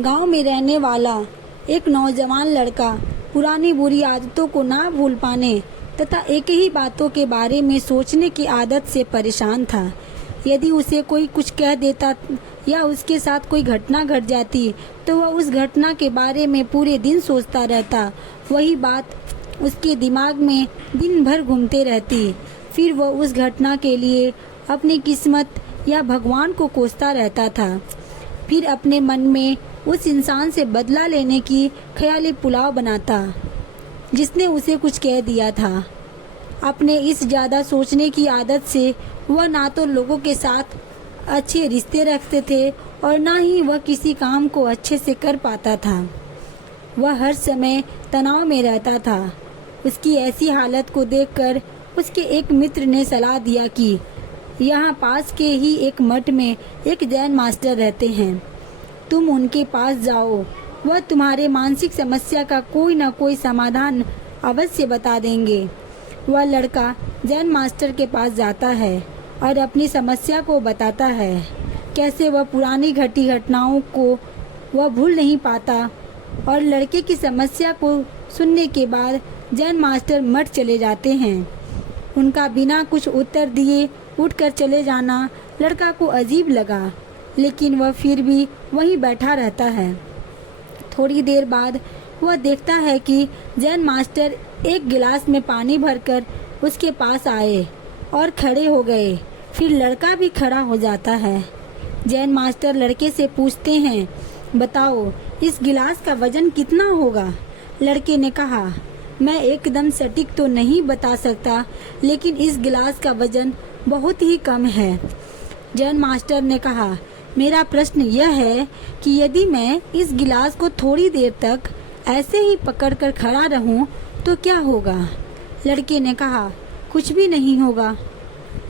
गांव में रहने वाला एक नौजवान लड़का पुरानी बुरी आदतों को ना भूल पाने तथा एक ही बातों के बारे में सोचने की आदत से परेशान था। यदि उसे कोई कुछ कह देता या उसके साथ कोई घटना घट जाती तो वह उस घटना के बारे में पूरे दिन सोचता रहता। वही बात उसके दिमाग में दिन भर घूमते रहती। फिर वह उस घटना के लिए अपनी किस्मत या भगवान को कोसता रहता था। फिर अपने मन में उस इंसान से बदला लेने की ख्याली पुलाव बनाता जिसने उसे कुछ कह दिया था। अपने इस ज़्यादा सोचने की आदत से वह ना तो लोगों के साथ अच्छे रिश्ते रखते थे और ना ही वह किसी काम को अच्छे से कर पाता था। वह हर समय तनाव में रहता था। उसकी ऐसी हालत को देखकर उसके एक मित्र ने सलाह दिया कि यहाँ पास के ही एक मठ में एक जैन मास्टर रहते हैं, तुम उनके पास जाओ, वह तुम्हारे मानसिक समस्या का कोई न कोई समाधान अवश्य बता देंगे। वह लड़का जैन मास्टर के पास जाता है और अपनी समस्या को बताता है। कैसे वह पुरानी घटी घटनाओं को वह भूल नहीं पाता और लड़के की समस्या को सुनने के बाद जैन मास्टर मठ चले जाते हैं। उनका बिना कुछ उत्तर दिए उठकर चले जाना लड़का को अजीब लगा, लेकिन वह फिर भी वहीं बैठा रहता है। थोड़ी देर बाद वह देखता है कि जैन मास्टर एक गिलास में पानी भरकर उसके पास आए और खड़े हो गए। फिर लड़का भी खड़ा हो जाता है। जैन मास्टर लड़के से पूछते हैं, बताओ इस गिलास का वजन कितना होगा? लड़के ने कहा, मैं एकदम सटीक तो नहीं बता सकता, लेकिन इस गिलास का वजन बहुत ही कम है। जैन मास्टर ने कहा, मेरा प्रश्न यह है कि यदि मैं इस गिलास को थोड़ी देर तक ऐसे ही पकड़कर खड़ा रहूं तो क्या होगा? लड़के ने कहा, कुछ भी नहीं होगा।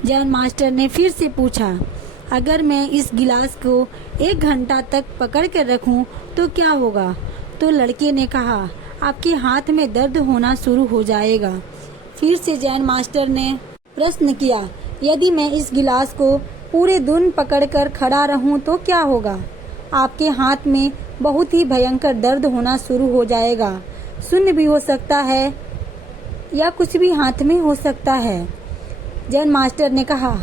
जैन मास्टर ने फिर से पूछा, अगर मैं इस गिलास को 1 घंटा तक पकड़ कर रखूं तो क्या होगा? तो लड़के ने कहा, आपके हाथ में दर्द होना शुरू हो जाएगा। फिर से जैन मास्टर ने प्रश्न किया, यदि मैं इस गिलास को पूरे दिन पकड़कर खड़ा रहूं तो क्या होगा? आपके हाथ में बहुत ही भयंकर दर्द होना शुरू हो जाएगा। शून्य भी हो सकता है या कुछ भी हाथ में हो सकता है। जैन मास्टर ने कहा,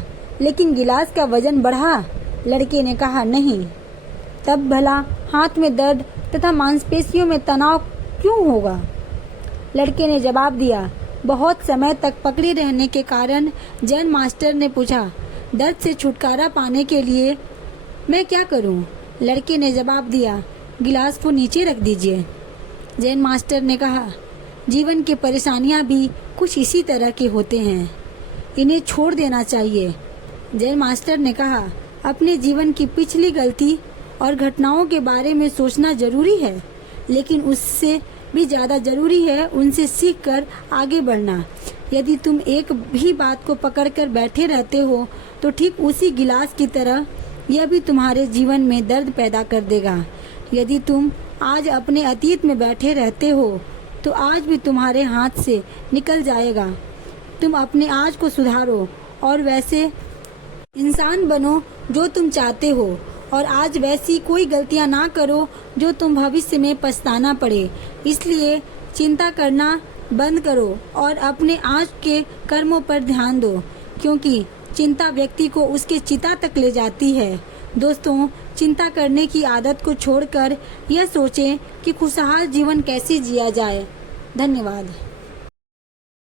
लेकिन गिलास का वजन बढ़ा? लड़के ने कहा, नहीं। तब भला हाथ में दर्द तथा मांसपेशियों में तनाव क्यों होगा? लड़के ने जवाब दिया। बहुत समय तक पकड़े रहने के कारण जैन मास्टर ने पूछा, दर्द से छुटकारा पाने के लिए मैं क्या करूं? लड़के ने जवाब दिया, गिलास को नीचे रख दीजिए। जैन मास्टर ने कहा, जीवन की परेशानियां भी कुछ इसी तरह के होते हैं, इन्हें छोड़ देना चाहिए। जैन मास्टर ने कहा, अपने जीवन की पिछली गलती और घटनाओं के बारे में सोचना जरूरी है, लेकिन उससे भी ज़्यादा जरूरी है उनसे सीखकर आगे बढ़ना। यदि तुम एक भी बात को पकड़कर बैठे रहते हो तो ठीक उसी गिलास की तरह यह भी तुम्हारे जीवन में दर्द पैदा कर देगा। यदि तुम आज अपने अतीत में बैठे रहते हो तो आज भी तुम्हारे हाथ से निकल जाएगा। तुम अपने आज को सुधारो और वैसे इंसान बनो जो तुम चाहते हो, और आज वैसी कोई गलतियां ना करो जो तुम भविष्य में पछताना पड़े। इसलिए चिंता करना बंद करो और अपने आज के कर्मों पर ध्यान दो, क्योंकि चिंता व्यक्ति को उसके चिता तक ले जाती है। दोस्तों, चिंता करने की आदत को छोड़कर यह सोचें कि खुशहाल जीवन कैसे जिया जाए। धन्यवाद।